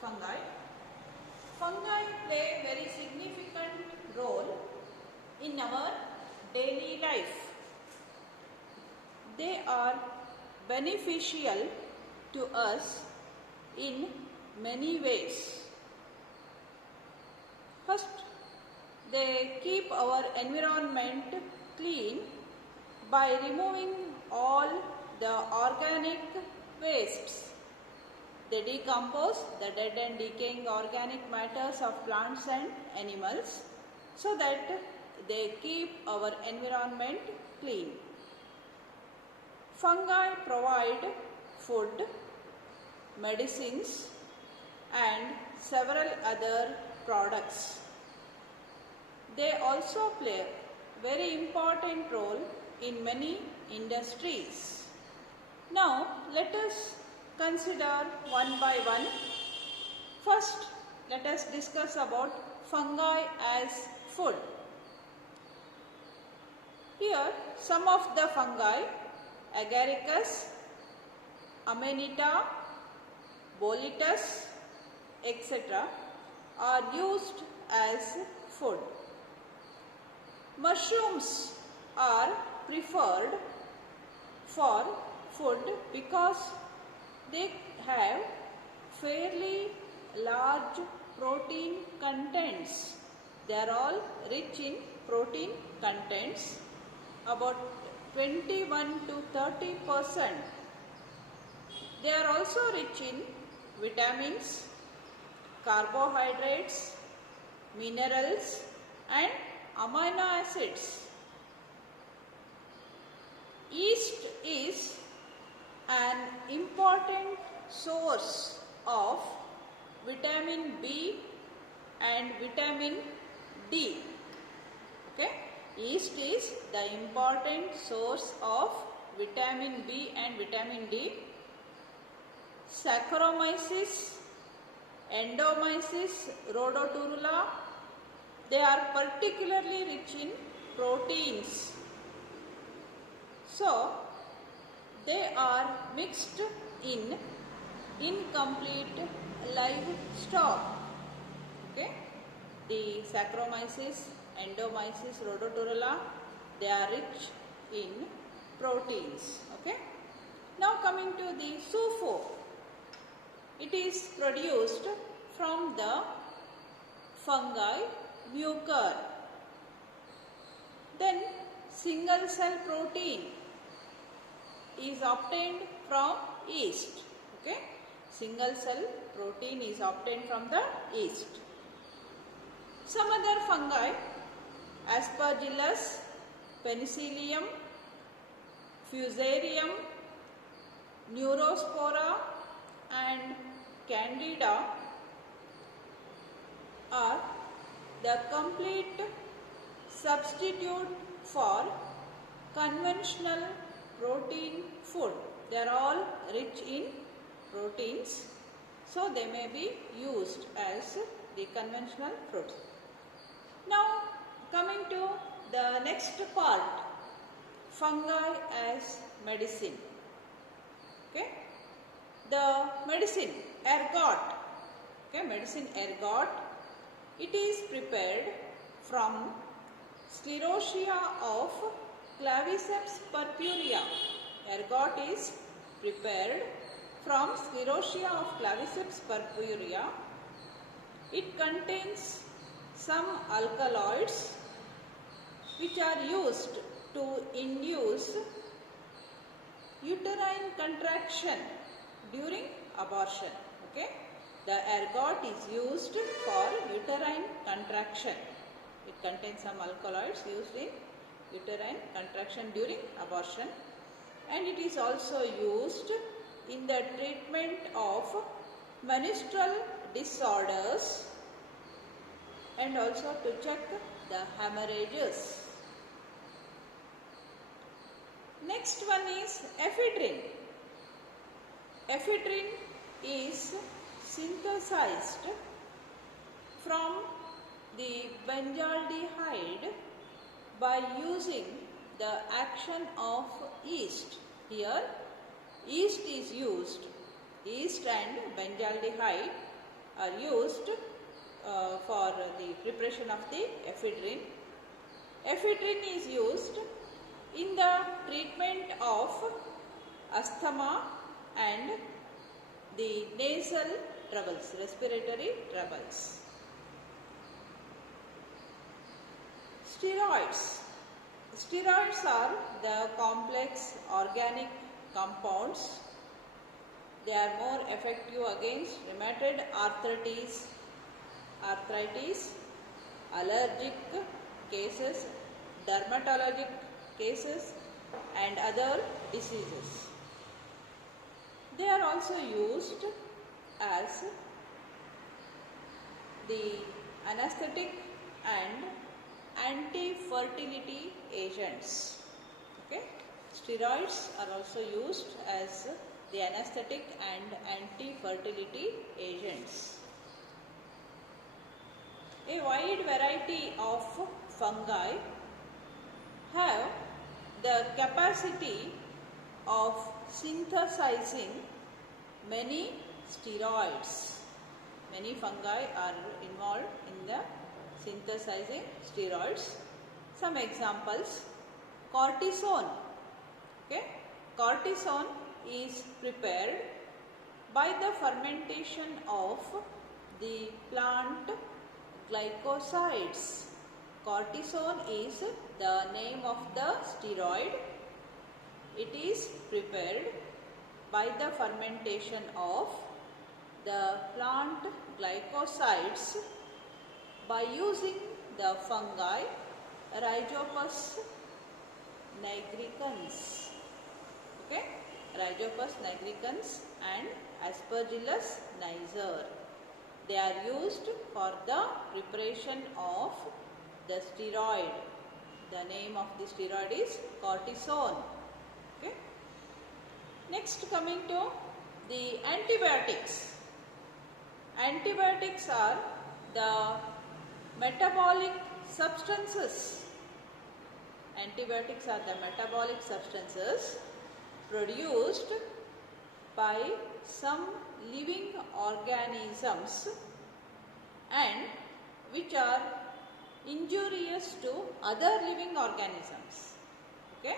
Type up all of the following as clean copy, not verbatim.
fungi. Fungi play very significant role in our daily life. They are beneficial to us in many ways. First, they keep our environment clean by removing all the organic wastes. They decompose the dead and decaying organic matters of plants and animals so that they keep our environment clean. Fungi provide food, medicines, and several other products. They also play a very important role in many industries. Now, let us consider one by one. First, let us discuss about fungi as food. Here, some of the fungi, Agaricus, Amanita, Boletus, etc., are used as food. Mushrooms are preferred for food because they have fairly large protein contents. They are all rich in protein contents, about 21 to 30%. They are also rich in vitamins, carbohydrates, minerals, and amino acids. Yeast is an important source of vitamin B and vitamin D. Okay? Yeast is the important source of vitamin B and vitamin D. Saccharomyces, Endomyces, Rhodotorula, they are particularly rich in proteins. So, they are mixed in incomplete livestock. Okay? The Saccharomyces, Endomyces, Rhodotorula, they are rich in proteins. Okay? Now coming to the SUFO. It is produced from the fungi mucor. Then single cell protein is obtained from yeast. Okay? Single cell protein is obtained from the yeast. Some other fungi, Aspergillus, Penicillium, Fusarium, Neurospora and Candida are the complete substitute for conventional protein food. They are all rich in proteins, so they may be used as the conventional fruits. Now coming to the next part, fungi as medicine. Okay? The medicine ergot, okay, medicine ergot, it is prepared from Sclerotia of Claviceps purpurea. Ergot is prepared from Sclerotia of Claviceps purpurea. It contains some alkaloids which are used to induce uterine contraction during abortion. Okay? The ergot is used for uterine contraction. It contains some alkaloids used in uterine contraction during abortion, and it is also used in the treatment of menstrual disorders and also to check the hemorrhages. Next one is ephedrine. Ephedrine is synthesized from the benzaldehyde by using the action of yeast. Here, yeast is used. Yeast and benzaldehyde are used for the preparation of the ephedrine. Ephedrine is used in the treatment of asthma and the nasal troubles, respiratory troubles. Steroids. Steroids are the complex organic compounds. They are more effective against rheumatoid arthritis, allergic cases, dermatologic cases and other diseases. They are also used as the anesthetic and anti-fertility agents. Okay? Steroids are also used as the anesthetic and anti-fertility agents. A wide variety of fungi have the capacity of synthesizing many steroids. Many fungi are involved in the synthesizing steroids. Some examples: cortisone. Okay? Cortisone is prepared by the fermentation of the plant glycosides. Cortisone is the name of the steroid. It is prepared by the fermentation of the plant glycosides by using the fungi Rhizopus nigricans. Okay? Rhizopus nigricans and Aspergillus niger. They are used for the preparation of the steroid. The name of the steroid is cortisone. Okay? Next, coming to the antibiotics. Antibiotics are the metabolic substances. Antibiotics are the metabolic substances produced by some living organisms and which are injurious to other living organisms. Okay?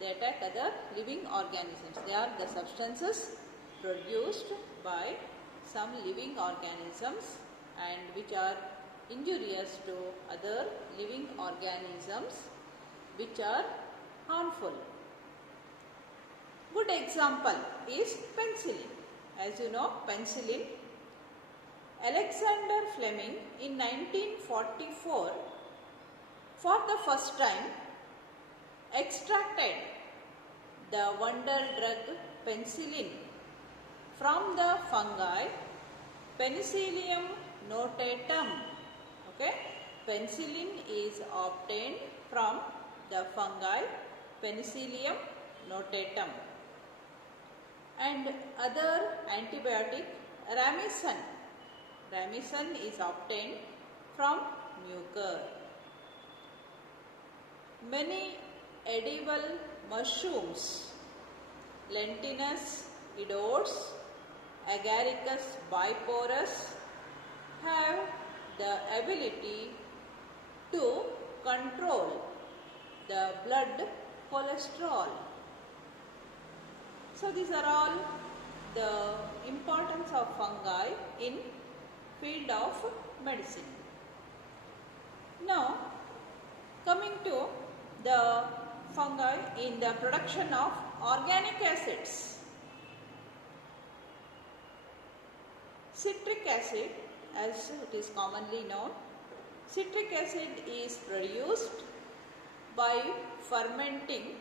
They attack other living organisms. They are the substances produced by some living organisms and which are injurious to other living organisms which are harmful. Good example is penicillin. As you know, penicillin, Alexander Fleming in 1944 for the first time extracted the wonder drug penicillin from the fungi Penicillium notatum. Okay? Penicillin is obtained from the fungi Penicillium notatum. And other antibiotic, ramycin. Ramycin is obtained from mucor. Many edible mushrooms, Lentinus idodes, Agaricus biporus, have the ability to control the blood cholesterol. So these are all the importance of fungi in field of medicine. Now coming to the fungi in the production of organic acids. Citric acid, as it is commonly known, citric acid is produced by fermenting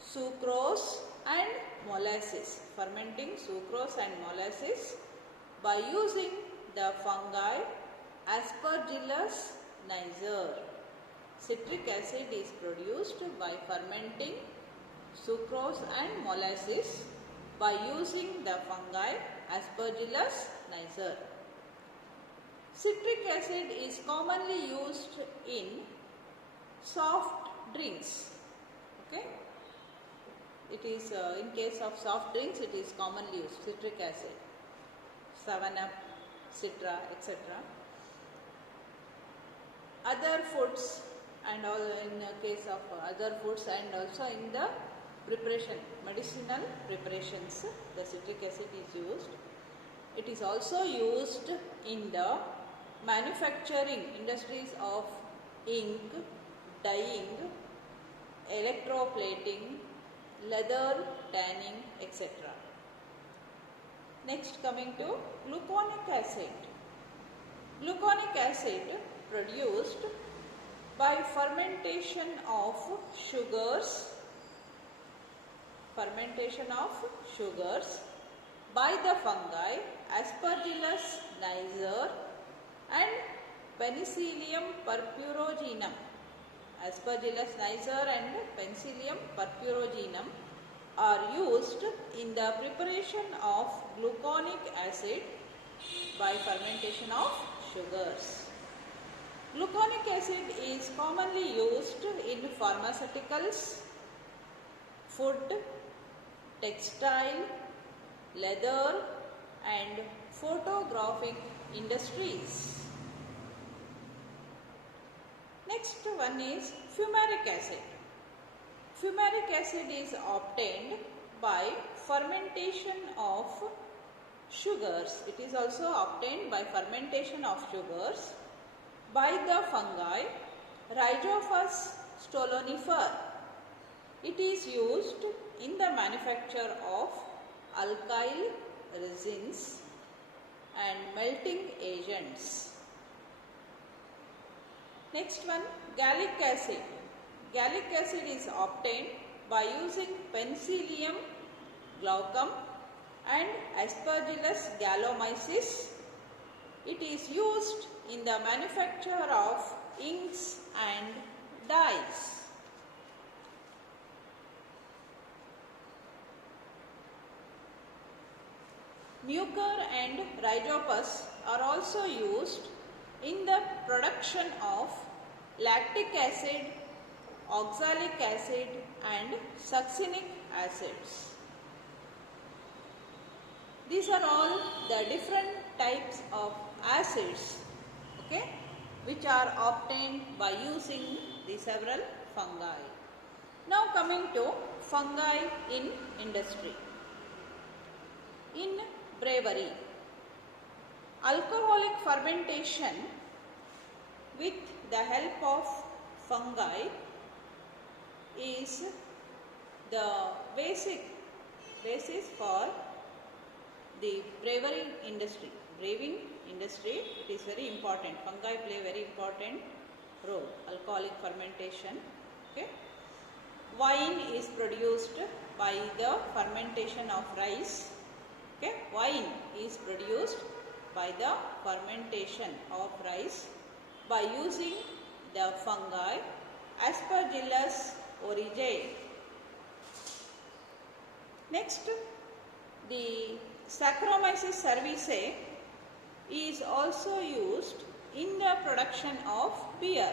sucrose and molasses. Fermenting sucrose and molasses by using the fungi Aspergillus niger. Citric acid is produced by fermenting sucrose and molasses by using the fungi Aspergillus niger. Citric acid is commonly used in soft drinks. Okay? It is in case of soft drinks, it is commonly used, citric acid. 7-Up, citra, etc. Other foods and all, in the case of other foods, and also in the preparation, medicinal preparations, the citric acid is used. It is also used in the manufacturing industries of ink, dyeing, electroplating, leather tanning, etc. Next, coming to gluconic acid. Gluconic acid produced by fermentation of sugars by the fungi Aspergillus niger and Penicillium purpurogenum. Aspergillus niger and Penicillium purpurogenum are used in the preparation of gluconic acid by fermentation of sugars. Gluconic acid is commonly used in pharmaceuticals, food, textile, leather and photographic industries. Next one is fumaric acid. Fumaric acid is obtained by fermentation of sugars. It is also obtained by fermentation of sugars by the fungi Rhizophus stolonifer. It is used in the manufacture of alkyl resins and melting agents. Next one, gallic acid. Gallic acid is obtained by using Penicillium glaucum and Aspergillus gallomyces. It is used in the manufacture of inks and dyes. Mucor and Rhizopus are also used in the production of lactic acid, oxalic acid and succinic acids. These are all the different types of acids, okay, which are obtained by using the several fungi. Now coming to fungi in industry. In brewery, alcoholic fermentation with the help of fungi is the basis for the brewing industry. It is very important. Fungi play very important role. Alcoholic fermentation. Okay. Wine is produced by the fermentation of rice. Okay. Wine is produced by the fermentation of rice by using the fungi Aspergillus oryzae. Next, the Saccharomyces cerevisiae is also used in the production of beer.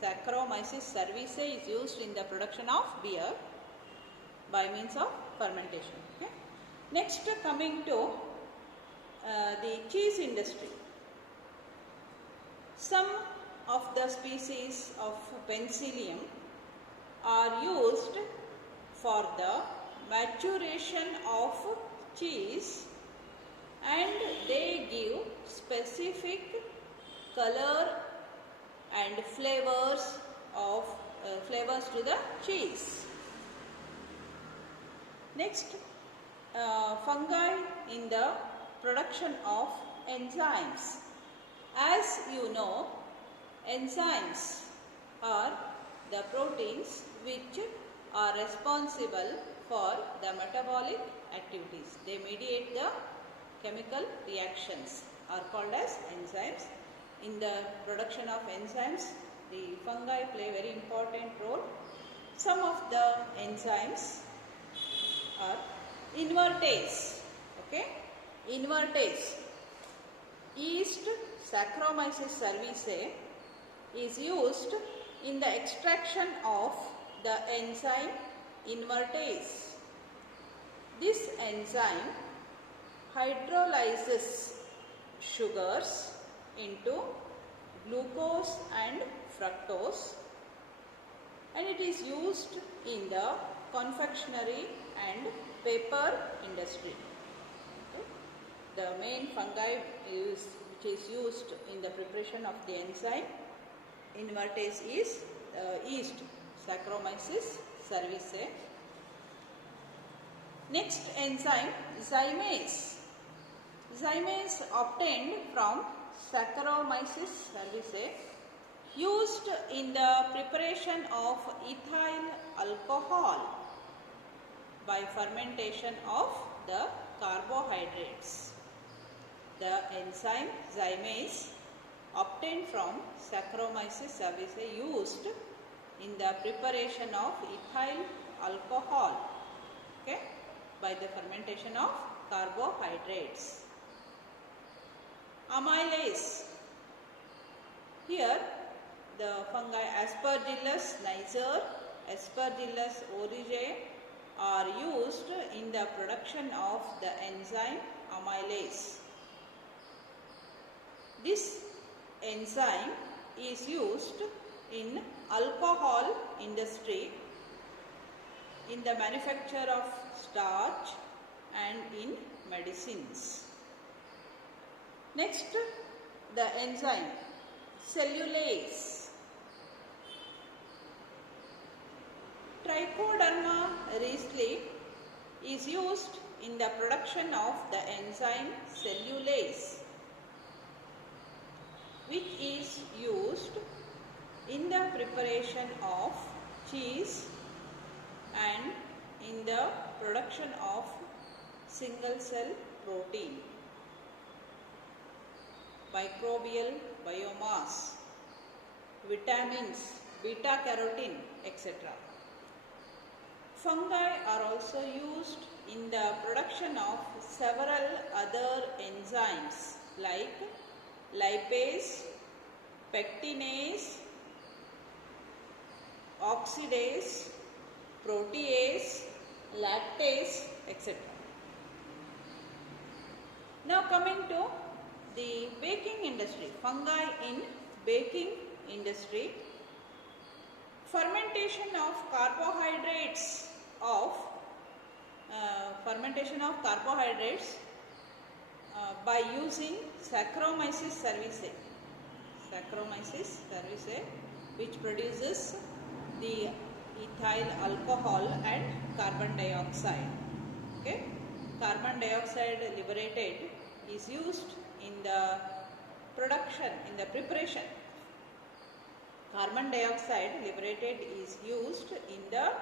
Saccharomyces cerevisiae is used in the production of beer by means of fermentation. Okay. Next, coming to the cheese industry. Some of the species of Penicillium are used for the maturation of cheese, and they give specific color and flavors to the cheese. Next, fungi in the production of enzymes. As you know, enzymes are the proteins which are responsible for the metabolic activities. They mediate the chemical reactions, are called as enzymes. In the production of enzymes, the fungi play a very important role. Some of the enzymes are invertase. Okay, invertase. Yeast Saccharomyces cerevisiae is used in the extraction of the enzyme invertase. This enzyme hydrolyzes sugars into glucose and fructose, and it is used in the confectionery and paper industry. Okay. The main fungi which is used in the preparation of the enzyme invertase is yeast, Saccharomyces cerevisiae. Next enzyme, zymase. Zymase obtained from Saccharomyces cerevisiae, used in the preparation of ethyl alcohol by fermentation of the carbohydrates. The enzyme zymase obtained from Saccharomyces cerevisiae used in the preparation of ethyl alcohol, okay, by the fermentation of carbohydrates. Amylase. Here the fungi Aspergillus niger, Aspergillus oryzae are used in the production of the enzyme amylase. This enzyme is used in alcohol industry, in the manufacture of starch and in medicines. Next, the enzyme cellulase. Trichoderma riesli is used in the production of the enzyme cellulase, which is used in the preparation of cheese and in the production of single cell protein, microbial biomass, vitamins, beta carotene, etc. Fungi are also used in the production of several other enzymes like lipase, pectinase, oxidase, protease, lactase, etc. Now coming to the baking industry, fungi in baking industry. Fermentation of carbohydrates by using Saccharomyces cerevisiae. Saccharomyces cerevisiae, which produces the ethyl alcohol and carbon dioxide. Okay, carbon dioxide liberated is used in the production, in the preparation. Carbon dioxide liberated is used in the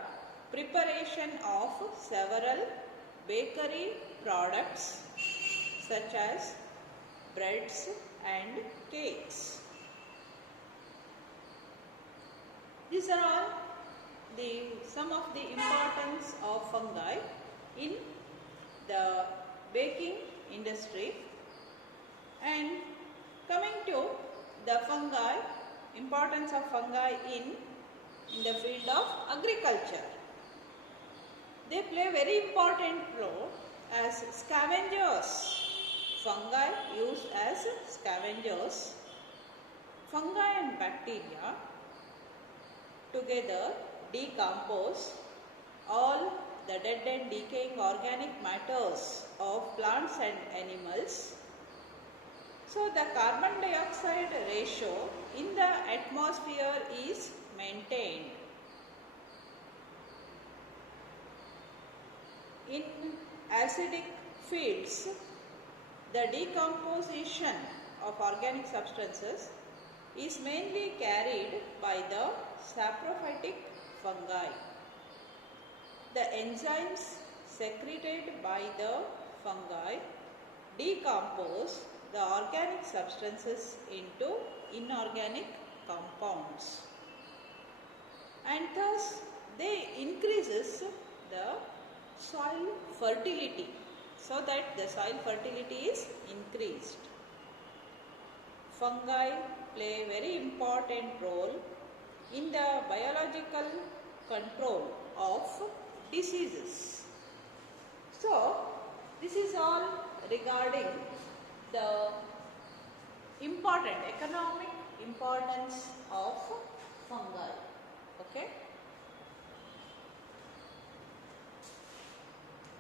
preparation of several bakery products such as breads and cakes. These are all some of the importance of fungi in the baking industry. And coming to the fungi, importance of fungi in the field of agriculture. They play a very important role as scavengers. Fungi used as scavengers. Fungi and bacteria together decompose all the dead and decaying organic matters of plants and animals. So the carbon dioxide ratio in the atmosphere is maintained. In acidic fields, the decomposition of organic substances is mainly carried by the saprophytic fungi. The enzymes secreted by the fungi decompose the organic substances into inorganic compounds, and thus they increases the soil fertility, so that the soil fertility is increased. Fungi play a very important role in the biological control of diseases. So, this is all regarding the Important economic importance of fungi. Okay.